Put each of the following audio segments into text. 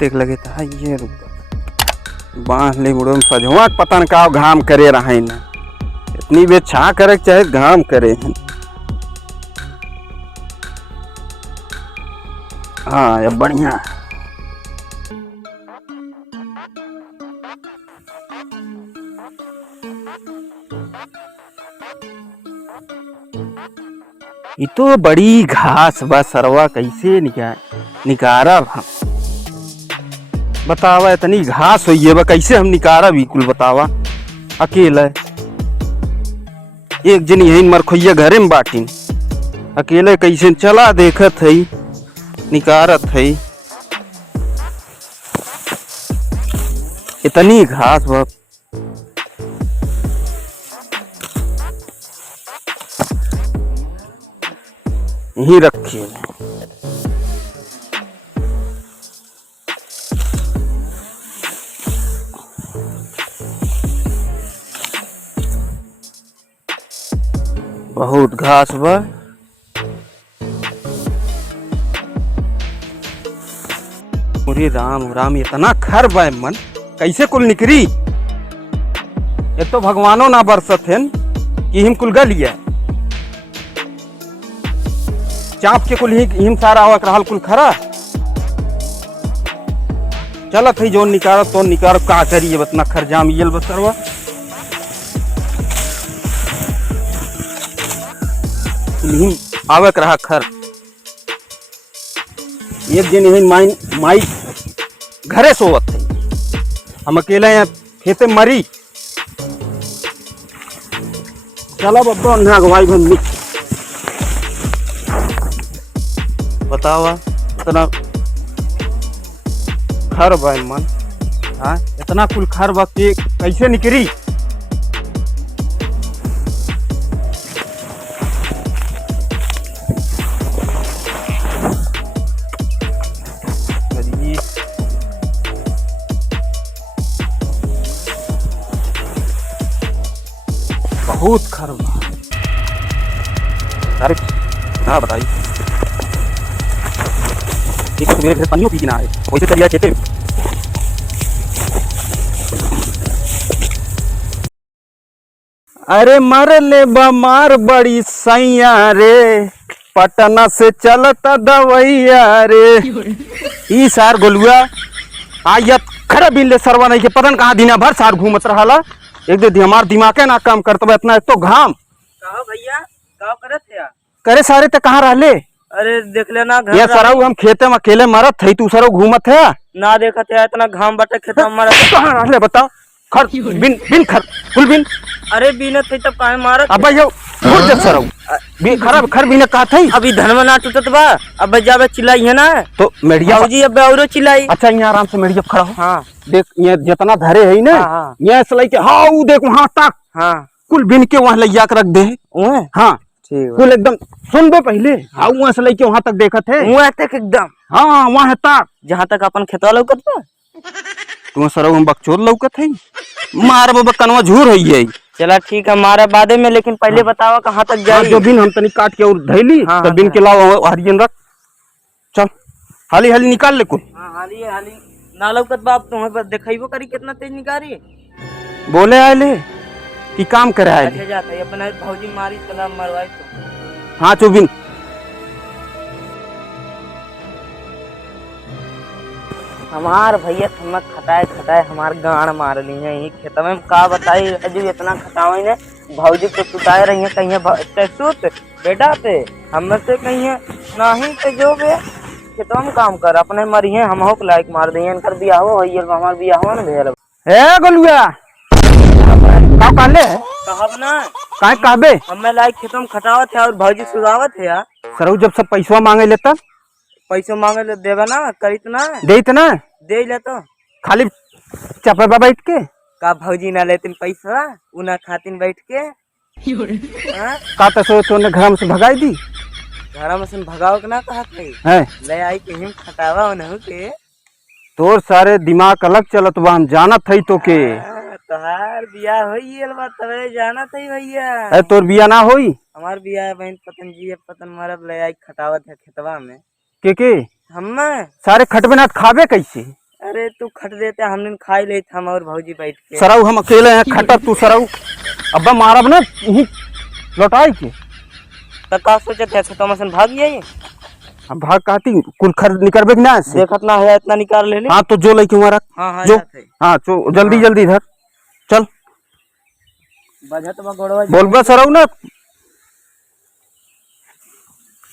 तेक लगे था ये रुक बांध ले मुड़ो सजवा पता न का घाम करे रहा है ना इतनी बे छा करे चाहे घाम करे हैं। हाँ ये बढ़िया ये तो बड़ी घास बस सरवा कैसे निकारा हम बतावा इतनी घास हुई है बा कैसे हम निकारा बिल्कुल बतावा अकेला एक जन यही मरखोइया घरे में बाटिन अकेले कैसे चला देखत है निकारत है इतनी घास बा यही रखी है। बहुत घास बा पूरी राम राम इतना खर बा मन कैसे कुल निकरी ये तो भगवानो ना बरसत है कि हिम कुल गलिया चाप के कुल हिम सारा आवक रहल कुल खरा चलत है जो निकाल तो निकाल का करिए बतना खरजाम यल बसरवा हिम आवक रहा खर एक दिन यही माई घरे सोवत है हम अकेले यहाँ खेते मरी चला बब्बा अगवाई भन बतावा इतना खर बा मन हाँ इतना कुल खर बा के कैसे निकरी बहुत खर बा अरे हाँ बताइए एक तो मेरे घर पानियों पी ना है वैसे चलिए खेते अरे मर ले बमार बड़ी सैया रे पटना से चलता दवैया रे ई सार गोलुआ आयत खरा बिन ले सरवा नहीं के पतन कहाँ दिन भर सार घूमत रहा एक दे हमार दिमाग ना काम करता इतना एक तो घाम कहो भैया कहो करत है करे सारे ते कहाँ रहले अरे देख लेना घर ये सराऊ हम खेते में अकेले मरत थे तू सराऊ घूमत है ना देखत है इतना घाम बटे खेत में मरत कहाँ रहले बताओ खर बिन बिन खर फुल बिन अरे बीनत है तब काहे मारत अब यो फुल जब सराऊ बी खराब खर बिन कहा थई अभी धनवा ना टूटत बा अब जावे चिल्लाई है ना तो मेडिया जी अब औरो चिल्लाई अच्छा यहाँ आराम से मेडिया खड़ा हो हाँ देख ये जितना धरे है ना ये सलाई के हाउ देख वहां तक हाँ कुल बिन के वहां लैया के रख दे हाँ ठीक कुल एकदम सुन दो पहले हाउ वहां से लेके वहां तक देखत है वहां तक एकदम हाँ वहां तक जहाँ तक अपन खेतवा लौकत बा तुम सर हम बकचोद लौकत है मार बाबा कनवा झूर है चला ठीक है मारे बादे में लेकिन पहले बतावा कहाँ तक जाए जो बिन हम तनी काट के और धैली तो बिन के लाओ हरियन रख चल हाली हाली निकाल ले कुल हाली हाली ना लौकत बाप तुम्हें बस दिखाइबो करी कितना तेज निकारी बोले आए ले कि काम करे आए अच्छा जाता है अपना भौजी मारी चला मरवाई तो हाँ चुबिन हमार भैया थमक खटाए खटाए हमार गाड़ मार ली है यही खेत में का बताई जो इतना खटावे ने भौजी को सुताए रही है कहीं सुत बेटा पे हम से कहीं नहीं तो जो बे खेतवा में काम कर अपने मरी है हम हो लायक मार दिए इनकर बियाह हो हमार बियाह न भेल ए गोलुआ का काले कहब ना काहे कहबे हमें लायक खेतवा में खटावत है और भौजी सुगावत है यार सरऊ जब सब पैसा मांगे लेता पैसा मांगे ले देवे ना करित ना देत ना दे ले तो खाली चपे पे बैठ के का भौजी ना लेतिन पैसा उना खातिन बैठ के का तो तूने घर में से भगाई दी घर में से भगाओ के ना कहत है ले आई के हिम खटावा उनहु के तोर सारे दिमाग अलग चलत बा हम जानत हई तो के तोहार बियाह होइल बा तबे जानत हई भैया ए तोर बिया ना होई हमार बियाह बहन पतन जी पतन मरब ले आई खटावत है खेतवा में के हम सारे खटबे ना खाबे कैसे अरे तू खट देते हमने खा ही ले था हम और भौजी बैठ के। सराऊ हम अकेले हैं खटर तू सराऊ अब्बा मारब ना यहीं लौटाई के। तो का सोचे थे तो मसन भाग गई। अब भाग कहती कुल खर्च निकलबे कि ना से। देखत ना है इतना निकाल ले। हाँ तो जो लेके वहाँ रख। हाँ हाँ जो जात है। हाँ जो जल्दी जल्दी इधर चल बजत में गोड़वा बोलबा सराऊ ना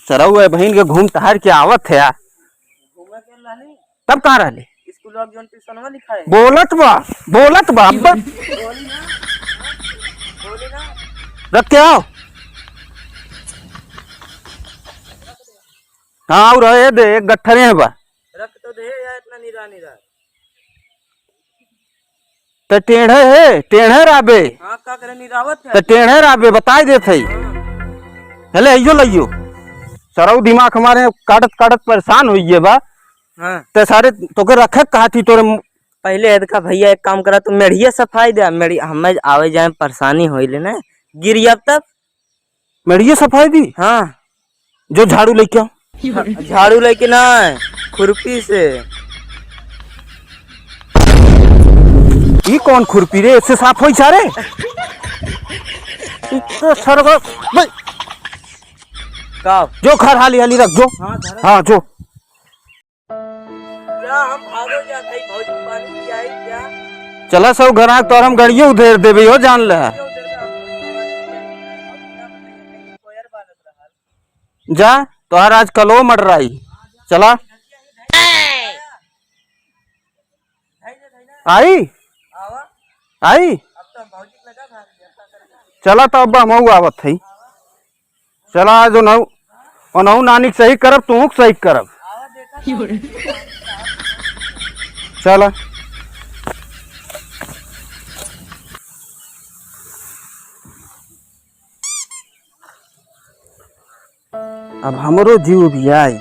सराऊ है बहन के घूम टहर के आवत है यार। घूमे के लानी तब कहाँ रहले स्कूल ऑफ जोन ट्यूशन में लिखा है। बोलत बा अब्बा बोली ना बोली ना रख के आओ। हाँ और रहे दे एक गट्ठरे हैं बा रख तो दे या इतना निरा निरा। तो टेढ़े राबे हाँ का करे निरावत है तो टेढ़े राबे बताई देते हेले अयो लइयो सराऊ दिमाग हमारे काटत काटत परेशान होइए बा। हाँ ते सारे तोके रखे कहा थी तोरे पहले का भैया एक काम करा तू मेढ़िया सफाई दे मेरी हमें आवे जाए परेशानी हो ना गिरी अब तब मेढ़िए सफाई दी। हाँ जो झाड़ू लेके आओ झाड़ू लेके ना खुरपी से। ये कौन खुरपी रे इससे साफ हो सारे तो सरगो भाई का जो खर हाली हाली रख जो। हाँ जो क्या हम भागो जाते भौजी पानी की आई क्या चला सब घर तो हम गड़ियों उधेर देवे हो जान ले जा तोहर आज कलो मर रही चला आई आई चला तो अब हम आवत है चला जो नौ नानी के सही करब तू सही करब चला अब हमरो जीव भी आई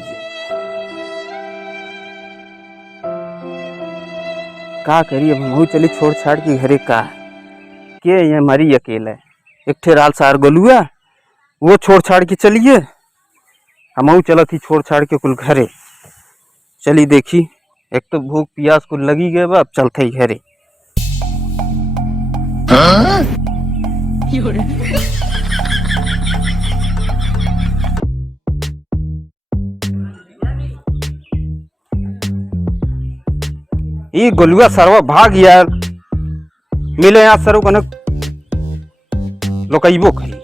का करी अब हम चली छोड़ छाड़ के घरे का के ये मरी अकेले एक ठे राल सार गोलुआ वो छोड़ छाड़ के चलिए हम चला थी छोड़ छाड़ के कुल घरे चली देखी एक तो भूख प्यास कुल लगी गए अब चलते ही घरे। ये गोलुआ सरवा भाग यार मिले यहाँ सरो कनक लोकइबो खरी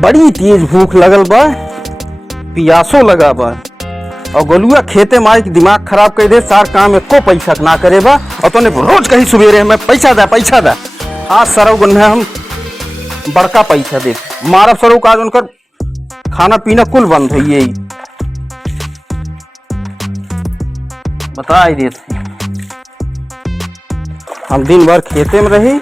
बड़ी तेज भूख लगल बा पियासो लगा बा और गोलुआ खेते मार के दिमाग खराब कर दे सार काम एको पैसा ना करे बा और तोने रोज कहीं सुबेरे हमें पैसा दा आज सरव गन्ना हम बड़का पैसा दे मारब सरो का उनकर खाना पीना कुल बंद है यही बता ही देते हम दिन भर खेते में रही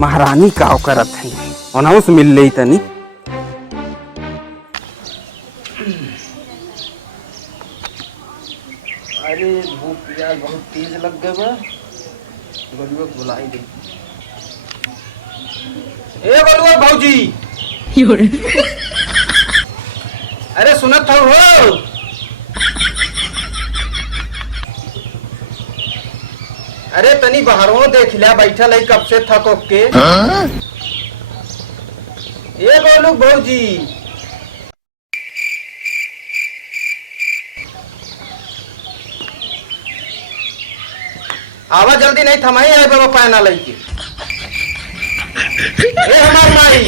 महारानी का करत है अनाउंस मिल रही तनी अरे भूख यार बहुत तेज लग गए बा गोलुआ बुलाई दे ए गोलुआ भौजी अरे सुनत हो अरे तनी बाहरों देख लिया बैठल है कब से थक के ए गोलू भौजी आवा जल्दी नहीं थमाई आए बाबा पायना लईके ए हमार माई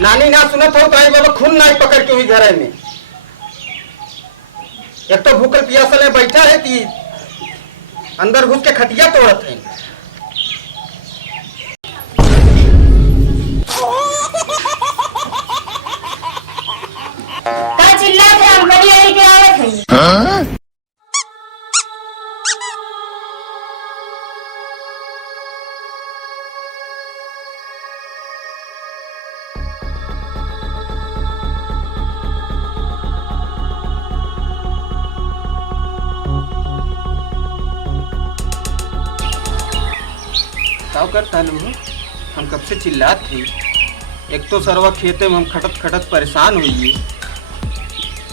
नानी ना सुनत हो तो आई बाबा खून नहीं पकड़ के हुई घर में एक तो भूखल पियासल है बैठा है कि अंदर घुस के खटिया तोड़त है का चिल्लात है हम कड़ी वाली के आवत है का करता लो, हम कब से चिल्लात थे। एक तो सरवा खेते में हम खटत खटत परेशान हुई।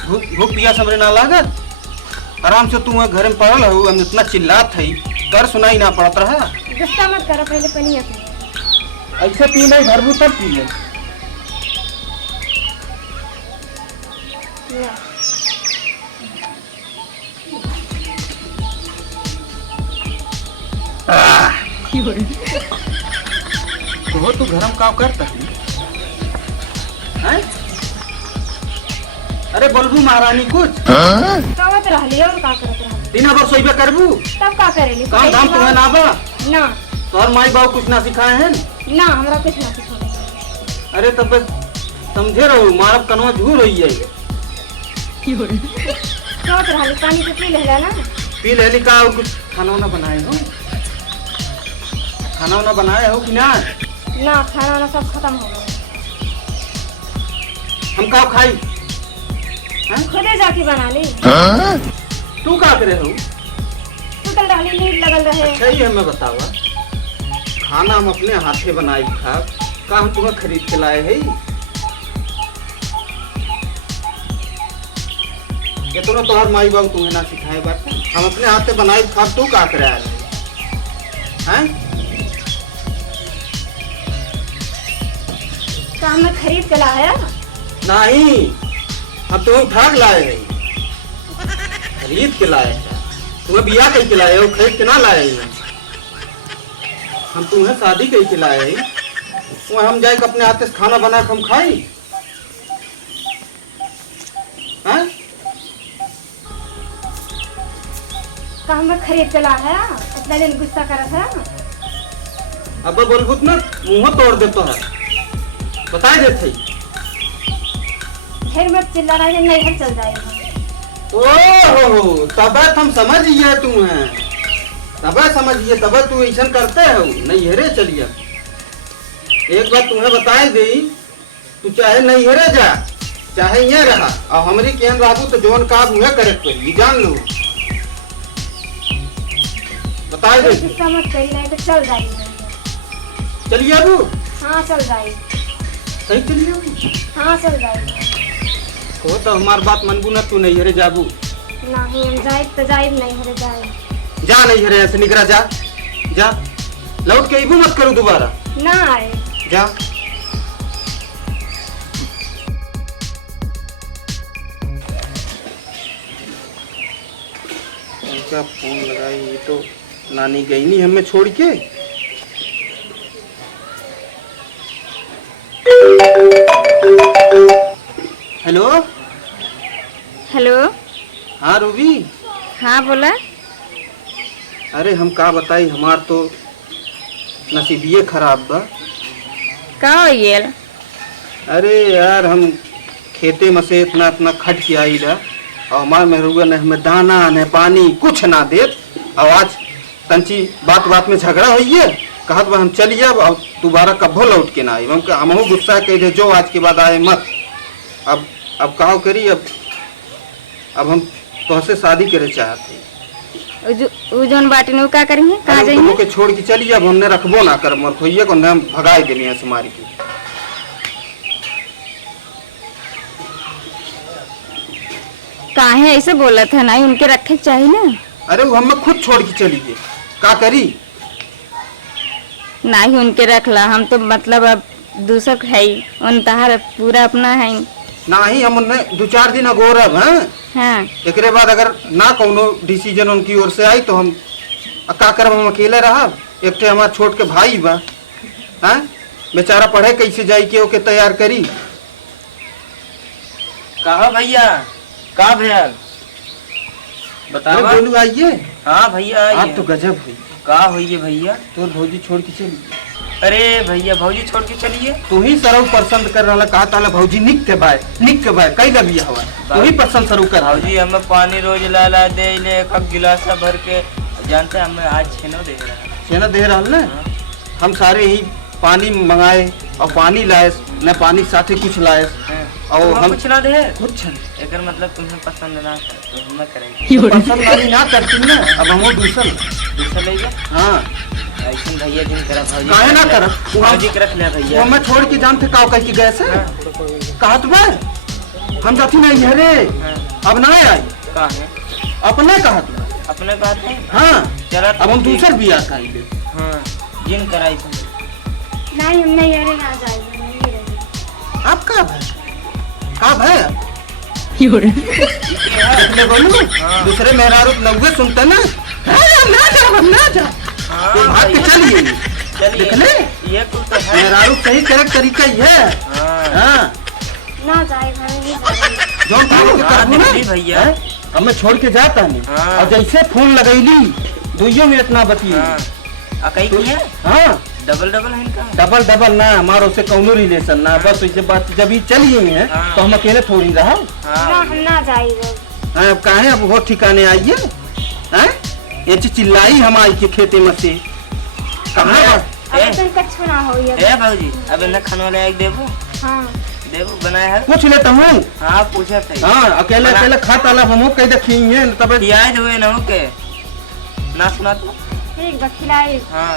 भूख पिया समझे ना लागत। आराम से तू घर में पड़ल हो, हम इतना चिल्लात है, कर सुनाई ना पड़त रहा। गुस्सा मत करो, पहले पनिया पी। ऐसे पी नहीं, घर भू तब पी ले। तो तू घर में काम करता है? अरे बोलबू महारानी कुछ कहत रहली और का करत रहली? दिन भर सोइबे करबू, तब का करेली? काम धाम तुम्हें ना बा? ना तोहर माई बाबू कुछ ना सिखाए हैं? ना, हमरा कुछ ना सिखावे। अरे तब समझे रहो, मारब कनवा झूर होई है। कहत रहली पानी तो पी लेला ना। पी लेली का? और कुछ खाना वाना बनाए हो? खाना वाना बनाए हो कि ना? ना, खाना वाना सब खत्म हो गया। हम का खाई? खुदे जाके बना ली। तू का करे हो? सुतल रहली, नींद लगल रहे। सही है, मैं बतावा। खाना हम अपने हाथे बनाई खा, का हम तुम्हें खरीद के लाए है? ये तो ना तोहर माई बाबू तुम्हें ना सिखाए बात। हम अपने हाथे बनाई खा, तू का करे हैं? तो हमें खरीद के लाया? नहीं, हम तुम्हें भाग लाए हैं, खरीद के लाए हैं। तुम्हें बिया कहीं के लाए हो, खरीद के ना लाए हैं। हम तुम्हें शादी कहीं के लाए हैं, वहाँ हम जाए अपने हाथ से खाना बना के हम खाई हैं? तो हमें खरीद के लाया, इतना दिन गुस्सा करा था। अब बोलबू ना मुँह तोड़ दे तो है, बताए देते। फिर मत चिल्ला रहा है, नहीं घर चल जाएगा। ओहो, तब हम समझिए तुम्हें, तब समझिए, तब तू ऐसा करते हो। नहीं हेरे चलिए, एक बात तुम्हें बताए दी, तू चाहे नहीं हेरे जा, चाहे ये रहा, और हमारी केहन रहू तो जोन का मुँह करे पड़ी, जान लो। बताए दे। गुस्सा मत करी, नहीं तो चल जाएगी। चलिए अबू। हाँ चल जाएगी। सही चलिए अबू। हाँ चल जाएगी। हो तो हमार बात मनबू ना, तू नहीं हरे जाबू। नहीं, हम जाए तो जाए, नहीं हरे जाए। जा नहीं हरे, ऐसे निकरा जा, जा लौट के इबू मत करूँ दोबारा। ना आए जा। उनका फोन लगाई, ये तो नानी गई नहीं हमें छोड़ के। Hello hello. हाँ रूबी। हाँ बोला। अरे हम का बताई, हमार तो नसीबिये खराब बा। का हो ये? अरे यार, हम खेते में से इतना इतना खट के आई ला, और हमार मेहरुआ ने हमें दाना न पानी कुछ ना दे। और आज तंची बात बात में झगड़ा हुई है, कहत बा हम चलिए अब दोबारा कब्बो लौट के ना आई। हमहू गुस्सा कह दे, जो आज के बाद आए मत। अब का करी, अब हम तुहसे शादी करे चाहते। उ जोन बाटी ने का करेंगे, कहाँ जाएंगे? के छोड़ के चलिए, अब हमने रखबो ना कर, मर खोइए को हम भगाई देनी है मार के। काहे ऐसे बोला था? नहीं, उनके रखे चाहिए ना। अरे वो हमें खुद छोड़ के चली गई, का करी? नहीं, उनके रख ला, हम तो मतलब अब दूसर है, उन तहार पूरा अपना है। नहीं, हम उन्हें 2-4 दिन अगोरब हैं। हाँ। एकरे बाद अगर ना कोनो डिसीजन उनकी ओर से आई तो हम का करब, हम अकेले रहब। एक ठे हमार छोट के भाई बा, हैं बेचारा पढ़े कैसे जाई के ओके तैयार करी। कहा भैया, का भैया बतावा। बोलू आइए। हाँ भैया आप तो गजब हुई। का हुई भैया? तो भौजी छोड़ के चली। अरे भैया, भौजी छोड़ के चलिए। तू ही सरव पसंद कर रहा, कहा ताला भौजी निक के बाय कई लगी हवा, तू ही पसंद शुरू कर। भौजी हमें पानी रोज ला दे ले, एक गिलास भर के, जानते हैं हमें आज छेनो दे रहा। छेना दे रहा ना? हम सारे ही पानी मंगाए और पानी लाए न, पानी साथे कुछ लाए और हम कुछ ना दे कुछ एकर मतलब तुम्हें पसंद ना कर तो हम ना करेंगे। पसंद वाली ना करती ना, अब हम दूसर दूसरा ले जा। हाँ, ऐसे भैया जिन करा भौजी काहे ना करब? भौजी के रख ले भैया वो मैं छोड़ के जानते का कह के गए से कहा तो बे हम जाती नहीं है रे अब ना आई का है अपने कहा अपने बात है हाँ चला अब हम दूसर भी आता है हाँ जिन कराई थी नहीं हम नहीं अरे ना जाएंगे नहीं रहेंगे आप कब है देखने बोलू दूसरे मेहरारू नव्वे सुनते ना ना जा तो भाग के चलिए देखने ये कुल तो है मेहरारू सही करेक्ट तरीका ही है हाँ ना जाएगा नहीं जाएंगे जो काम के करबू ना भैया अब मैं छोड़ के जाता नहीं और जैसे फोन लगैली 2 मिनट ना बतिए कहीं की है हाँ डबल है इनका डबल ना हमारो से कौनो रिलेशन ना बस वैसे बात जब ही चली गई है तो हम अकेले थोड़ी रहा ना हम ना जाएंगे अब काहे अब वो ठिकाने आइए हैं ये चिल्लाई हम आई के खेते में से कहाँ अब तुम कछु ना हो ये ए भौजी अब इन्हें खाना ले एक देबो हाँ देबो बनाया है पूछ लेता हूँ हाँ पूछा थे हाँ अकेले खाता ला हम कह देखी है तब याद हुए ना के ना सुना तो ठीक बा खिलाए हाँ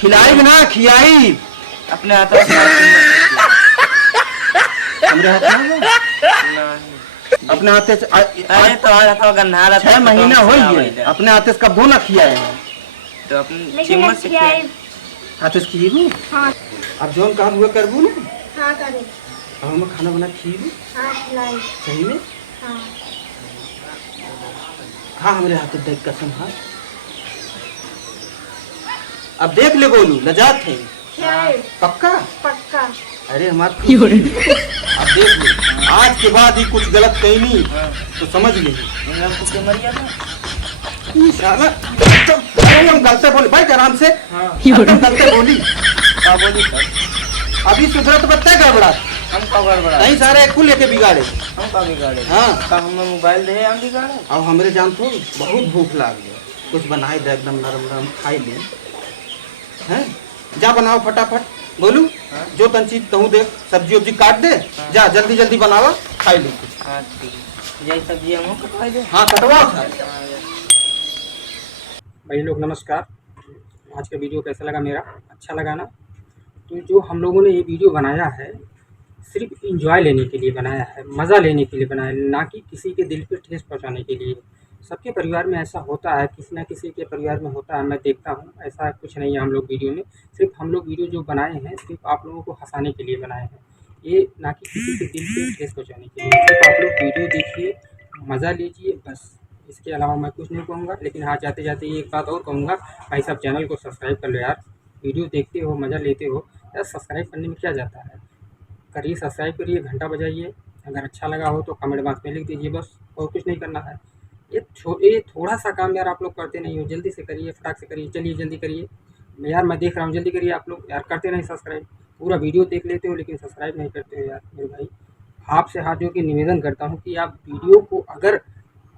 खिलाई ना खियाई अपने हाथों से हमरे हाथ में अपने हाथे से अरे तो आज हाथों गंधा रहा 6 महीना हो गए अपने हाथे से कब ना खियाए हैं तो अपने लेकिन चिम्मच अब से खिलाए हाथे से खिएबू हाँ अब जोन काम हुआ करबू ना हाँ करे अब हम खाना बना खिएबू हाँ खिलाए सही में हाँ हाँ हमरे हाथे देख कसम हाँ अब देख ले गोलू लजात है खिलाए पक्का पक्का अरे हमारे अब देख ले आज के बाद ही कुछ गलत कही नहीं तो समझ ले इन लोग को क्यों मरिया था साला हम गलते बोले भाई आराम से गलते बोली का बोली सर अभी सुधरा तो बत्ता गड़बड़ा हम का गड़बड़ा नहीं सारे एक लेके बिगाड़े हम का बिगाड़े हाँ का हम मोबाइल दे हम बिगाड़े अब हमरे जान तो बहुत भूख लाग गया कुछ बनाई दे एकदम नरम नरम खाई ले हैं जा बनाओ फटाफट बोलू जो तन चीज तहू देख सब्जी वब्जी काट दे जा जल्दी जल्दी बनावा खाई ले हाँ ठीक है यही सब्जी हम कटवाई दे हाँ कटवाओ भाई लोग नमस्कार। आज का वीडियो कैसा लगा मेरा अच्छा लगा ना? तो जो हम लोगों ने ये वीडियो बनाया है सिर्फ इंजॉय लेने के लिए बनाया है, मज़ा लेने के लिए बनाया है, ना कि किसी के दिल पे ठेस पहुंचाने के लिए। सबके परिवार में ऐसा होता है, किसी ना किसी के परिवार में होता है, मैं देखता हूँ। ऐसा कुछ नहीं है हम लोग वीडियो में, सिर्फ हम लोग वीडियो जो बनाए हैं सिर्फ आप लोगों को हंसाने के लिए बनाए हैं, ये ना कि किसी के दिल पे ठेस पहुँचाने के लिए। सिर्फ आप लोग वीडियो देखिए, मज़ा लीजिए, बस। इसके अलावा मैं कुछ नहीं कहूँगा। लेकिन हाँ, जाते जाते ये एक बात और कहूँगा, भाई साहब चैनल को सब्सक्राइब कर लो यार। वीडियो देखते हो, मज़ा लेते हो यार, सब्सक्राइब करने में क्या जाता है, करिए, सब्सक्राइब करिए, घंटा बजाइए। अगर अच्छा लगा हो तो कमेंट बॉक्स में लिख दीजिए, बस, और कुछ नहीं करना है। ये थोड़ा सा काम यार आप लोग करते नहीं हो, जल्दी से करिए, फटाक से करिए, चलिए जल्दी करिए यार, मैं देख रहा हूँ, जल्दी करिए आप लोग यार, करते नहीं सब्सक्राइब। पूरा वीडियो देख लेते हो लेकिन सब्सक्राइब नहीं करते हो यार मेरे भाई। आपसे हाथ जोड़ के निवेदन करता हूँ कि आप वीडियो को अगर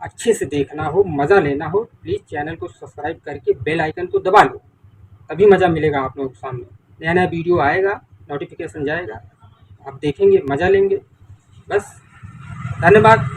अच्छे से देखना हो, मज़ा लेना हो, प्लीज़ चैनल को सब्सक्राइब करके बेल आइकन को दबा लो, तभी मज़ा मिलेगा आप लोगों के सामने। नया नया वीडियो आएगा, नोटिफिकेशन जाएगा, आप देखेंगे, मज़ा लेंगे, बस। धन्यवाद।